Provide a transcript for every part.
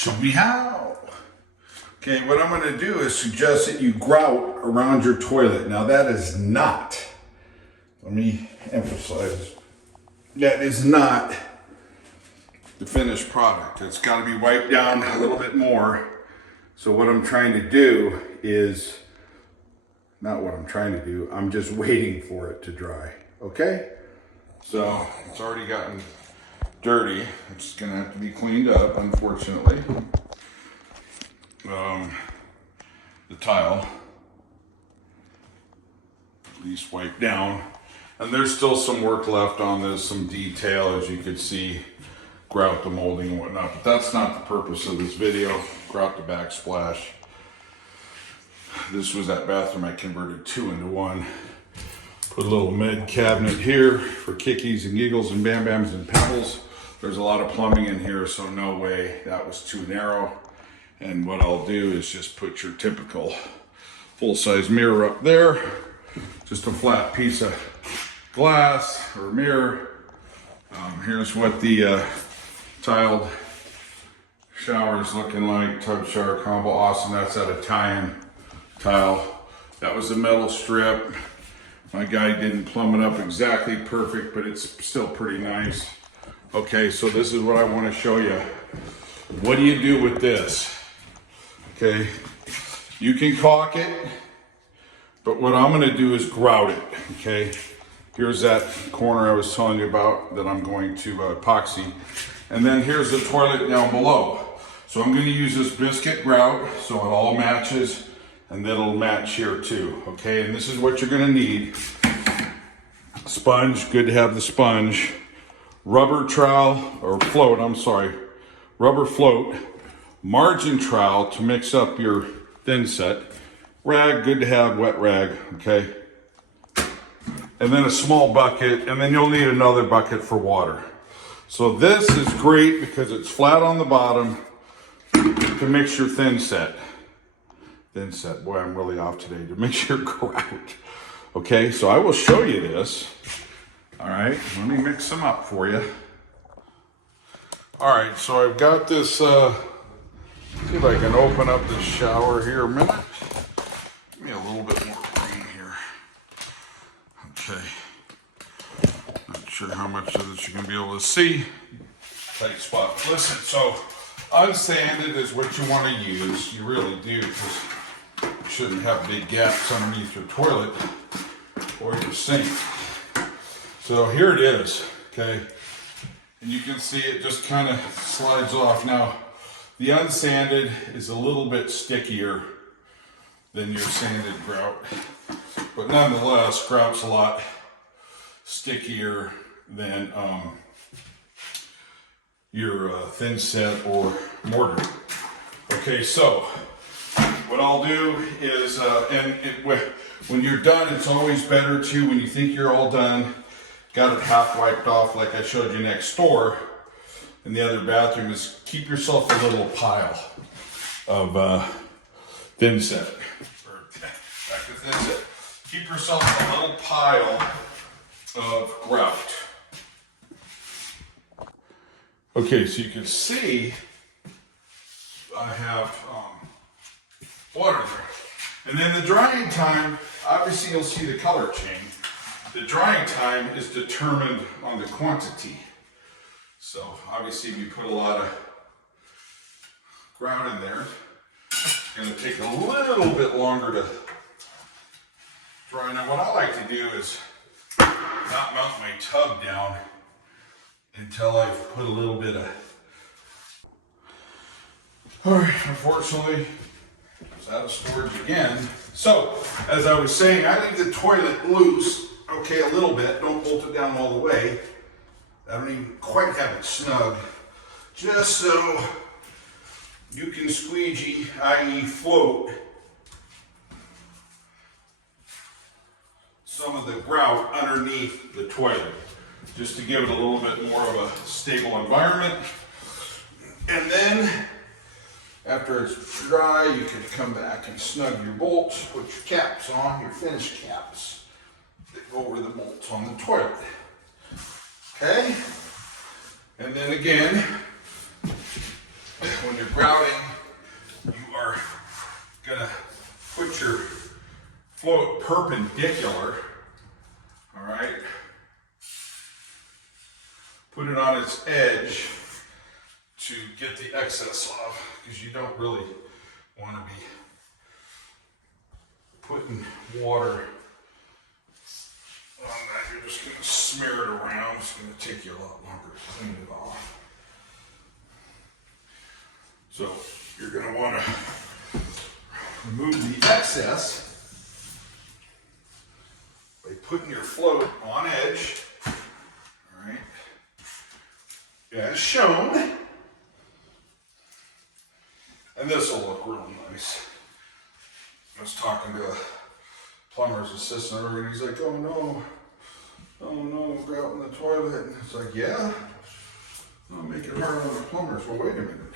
Show me how. Okay, what I'm going to do is suggest that you grout around your toilet. Now that is not, let me emphasize, that is not the finished product. It's got to be wiped down a little bit more. So what I'm trying to do is, not what I'm trying to do, I'm just waiting for it to dry, okay? So it's already gotten dirty. It's gonna have to be cleaned up, unfortunately. The tile, at least wiped down. And there's still some work left on this, some detail, as you could see, grout the molding and whatnot, but that's not the purpose of this video. Grout the backsplash. This was that bathroom I converted 2 into 1. Put a little med cabinet here for kickies and giggles and bam bams and pebbles. There's a lot of plumbing in here, so no way that was too narrow. And what I'll do is just put your typical full-size mirror up there. Just a flat piece of glass or mirror. Here's what the tiled shower is looking like. Tub shower combo, awesome. That's that Italian tile. That was a metal strip. My guy didn't plumb it up exactly perfect, but it's still pretty nice. Okay, so this is what I want to show you. What do you do with this? Okay, you can caulk it, but what I'm going to do is grout it. Okay, here's that corner I was telling you about that I'm going to epoxy. And then here's the toilet down below. So I'm going to use this biscuit grout so it all matches, and then it'll match here too. Okay, and this is what you're going to need. Sponge, good to have the sponge. Rubber trowel, or float, I'm sorry. Rubber float. Margin trowel to mix up your thin set. Rag, good to have, wet rag, okay? And then a small bucket, and then you'll need another bucket for water. So this is great because it's flat on the bottom to mix your thin set. Thin set, boy, I'm really off today, to mix your grout. Okay, so I will show you this. All right, let me mix them up for you. All right, so I've got this, see if I can open up this shower here a minute. Give me a little bit more room here. Okay. Not sure how much of this you're gonna be able to see. Tight spot. Listen, so unsanded is what you want to use. You really do, because you shouldn't have big gaps underneath your toilet or your sink. So here it is, okay? And you can see it just kind of slides off. Now, the unsanded is a little bit stickier than your sanded grout. But nonetheless, grout's a lot stickier than your thin set or mortar. Okay, so what I'll do is, when you're done, it's always better to, when you think you're all done, got it half wiped off like I showed you next door in the other bathroom, is keep yourself a little pile of thin set. Or back to thin set. Keep yourself a little pile of grout. Okay, so you can see I have water there. And then the drying time, obviously you'll see the color change. The drying time is determined on the quantity. So obviously if you put a lot of grout in there, it's going to take a little bit longer to dry. Now what I like to do is not mount my tub down until I've put a little bit of... Alright, unfortunately, it's out of storage again. So, as I was saying, I leave the toilet loose, okay, a little bit. Don't bolt it down all the way. I don't even quite have it snug. Just so you can squeegee, i.e. float, some of the grout underneath the toilet, just to give it a little bit more of a stable environment. And then, after it's dry, you can come back and snug your bolts, put your caps on, your finish caps that go over the bolts on the toilet. Okay? And then again, when you're grouting, you are gonna put your float perpendicular, all right? Put it on its edge to get the excess off, because you don't really want to be putting water on that. You're just going to smear it around. It's going to take you a lot longer to clean it off. So you're going to want to remove the excess by putting your float on edge, all right, as shown. And this will look real nice. I was talking to a plumber's assistant earlier, and he's like, oh no, grout in the toilet. And it's like, yeah, I'll make it hard on the plumbers. Well, wait a minute.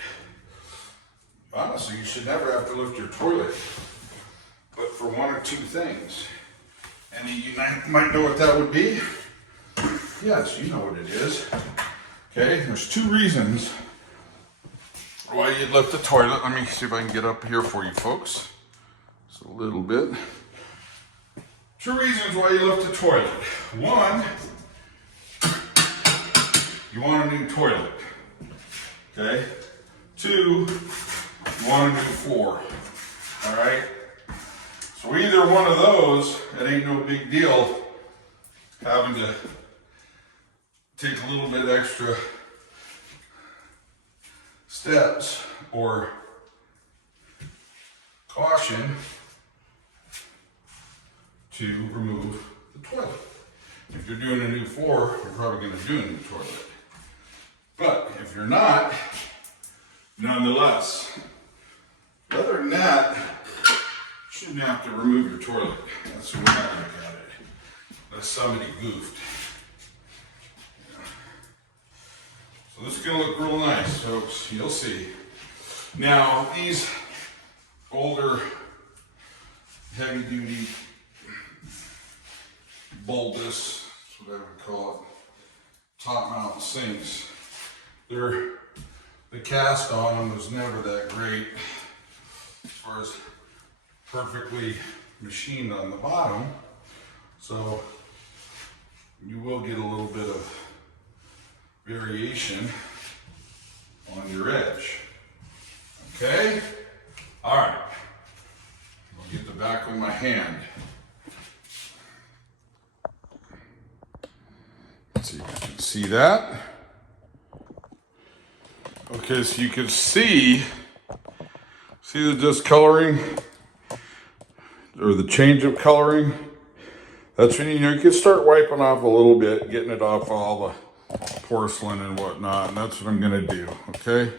Honestly, you should never have to lift your toilet, but for one or two things. And you might know what that would be. Yes, you know what it is. Okay, there's two reasons why you'd lift the toilet. Let me see if I can get up here for you folks. Just a little bit. Two reasons why you lift the toilet. One, you want a new toilet. Okay? Two, you want a new floor. All right? So either one of those, it ain't no big deal having to take a little bit extra steps or caution to remove the toilet. If you're doing a new floor, you're probably going to do a new toilet. But if you're not, nonetheless, other than that, you shouldn't have to remove your toilet. That's the way I look at it. Unless somebody goofed. So this is going to look real nice, folks. You'll see. Now, these older, heavy-duty, bulbous, that's what I would call it, top-mount sinks, the cast on them was never that great as far as perfectly machined on the bottom. So you will get a little bit of variation on your edge. Okay? All right. I'll get the back of my hand. Let's see if you can see that. Okay, so you can see the discoloring or the change of coloring. That's when you can start wiping off a little bit, getting it off all the porcelain and whatnot, and that's what I'm gonna do, okay?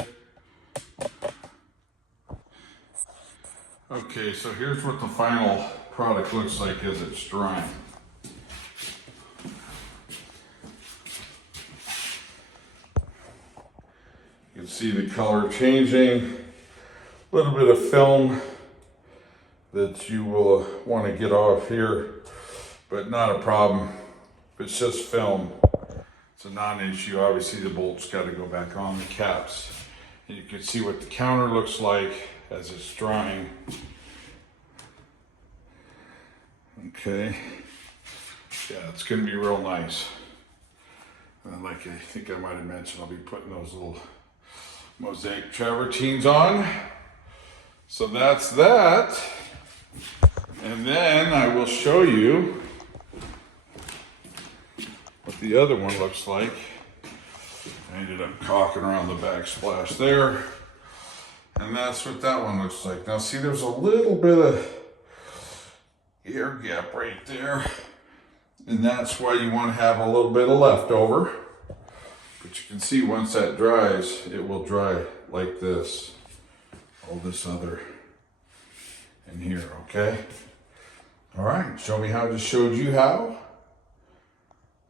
Okay, so here's what the final product looks like as it's drying. You can see the color changing, a little bit of film that you will want to get off here, but not a problem. If it's just film, it's a non-issue. Obviously the bolt's got to go back on the caps. And you can see what the counter looks like as it's drying. Okay. Yeah, it's going to be real nice. And like I think I might have mentioned, I'll be putting those little mosaic travertines on. So that's that. And then I will show you what the other one looks like. I ended up caulking around the backsplash there. And that's what that one looks like. Now see, there's a little bit of air gap right there. And that's why you want to have a little bit of leftover. But you can see once that dries, it will dry like this. All this other in here, okay? All right, show me how I just showed you how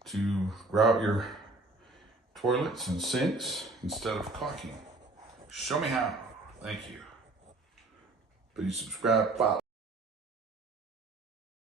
to grout your toilets and sinks instead of caulking. Show me how. Thank you. Please subscribe, follow.